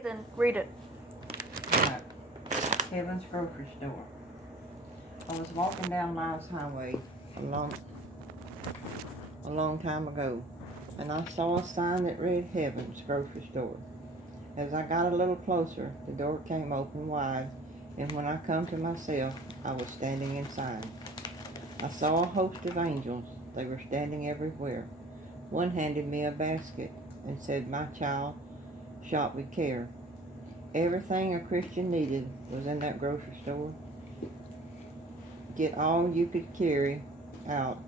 Okay, then read it. Right. Heaven's grocery store. I was walking down Miles Highway a long time ago, and I saw a sign that read Heaven's grocery store. As I got a little closer, the door came open wide, and when I come to myself, I was standing inside. I saw a host of angels. They were standing everywhere. One handed me a basket and said, "My child, shop with care." Everything a Christian needed was in that grocery store. Get all you could carry out.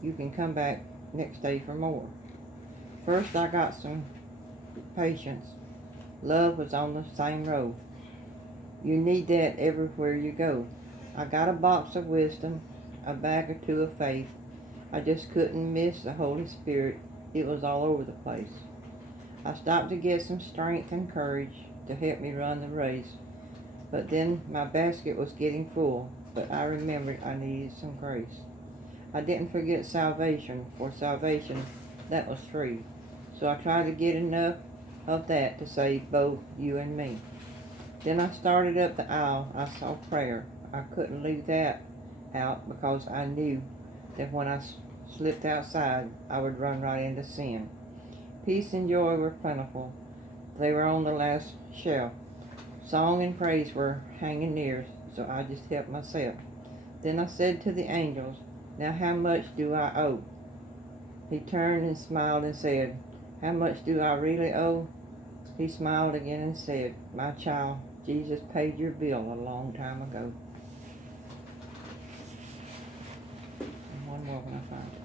You can come back next day for more. First, I got some patience. Love was on the same row. You need that everywhere you go. I got a box of wisdom, a bag or two of faith. I just couldn't miss the Holy Spirit. It was all over the place. I stopped to get some strength and courage to help me run the race. But then my basket was getting full, but I remembered I needed some grace. I didn't forget salvation, for salvation, that was free. So I tried to get enough of that to save both you and me. Then I started up the aisle. I saw prayer. I couldn't leave that out because I knew that when I slipped outside, I would run right into sin. Peace and joy were plentiful. They were on the last shelf. Song and praise were hanging near, so I just helped myself. Then I said to the angels, "Now how much do I owe?" He turned and smiled and said, "How much do I really owe?" He smiled again and said, "My child, Jesus paid your bill a long time ago." And one more when I find it.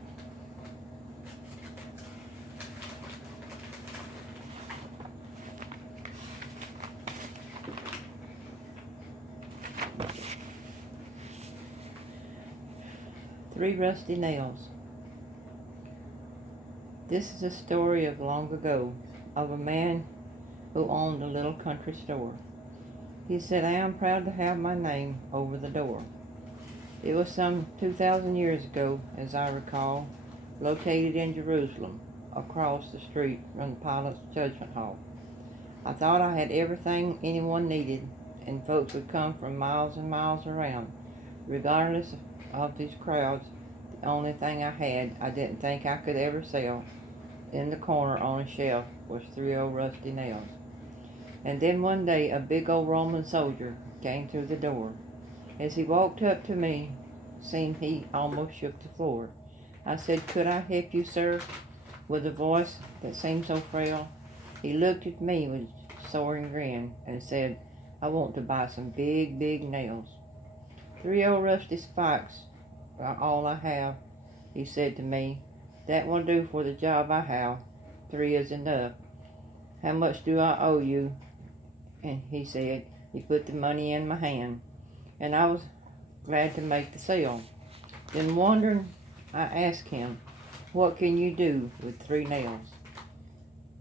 Three rusty nails. This is a story of long ago, of a man who owned a little country store. He said, "I am proud to have my name over the door." It was some 2,000 years ago, as I recall, located in Jerusalem, across the street from the Pilate's Judgment Hall. I thought I had everything anyone needed, and folks would come from miles and miles around. Regardless of these crowds, the only thing I had I didn't think I could ever sell in the corner on a shelf was 3 old rusty nails. And then one day a big old Roman soldier came through the door. As he walked up to me, seemed he almost shook the floor. I said, "Could I help you, sir?" with a voice that seemed so frail. He looked at me with a soaring grin and said, "I want to buy some big, big nails." 3 old rusty spikes are all I have, he said to me. "That will do for the job I have. 3 is enough. How much do I owe you?" And he said, he put the money in my hand, and I was glad to make the sale. Then wondering, I asked him, "What can you do with 3 nails?"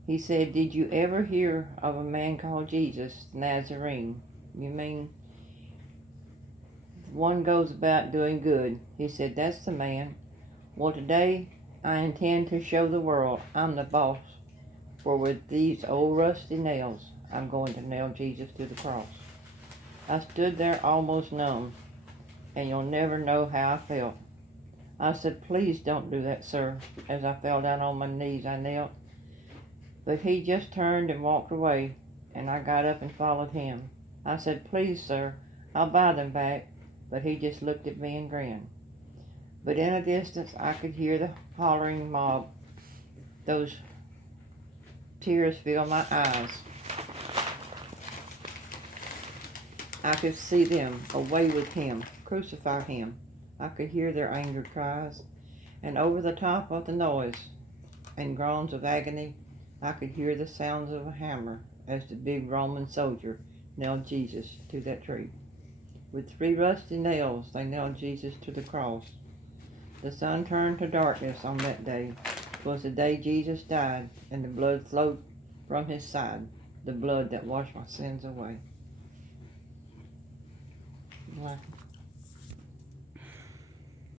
He said, "Did you ever hear of a man called Jesus Nazarene?" "You mean one goes about doing good?" He said, "That's the man. Well, today I intend to show the world I'm the boss, for with these old rusty nails, I'm going to nail Jesus to the cross." I stood there almost numb, and you'll never know how I felt. I said, "Please don't do that, sir." As I fell down on my knees, I knelt. But he just turned and walked away, and I got up and followed him. I said, "Please, sir, I'll buy them back." But he just looked at me and grinned. But in a distance, I could hear the hollering mob. Those tears filled my eyes. I could see them. "Away with him! Crucify him!" I could hear their angry cries. And over the top of the noise and groans of agony, I could hear the sounds of a hammer as the big Roman soldier nailed Jesus to that tree. With 3 rusty nails, they nailed Jesus to the cross. The sun turned to darkness on that day. 'Twas the day Jesus died, and the blood flowed from his side, the blood that washed my sins away.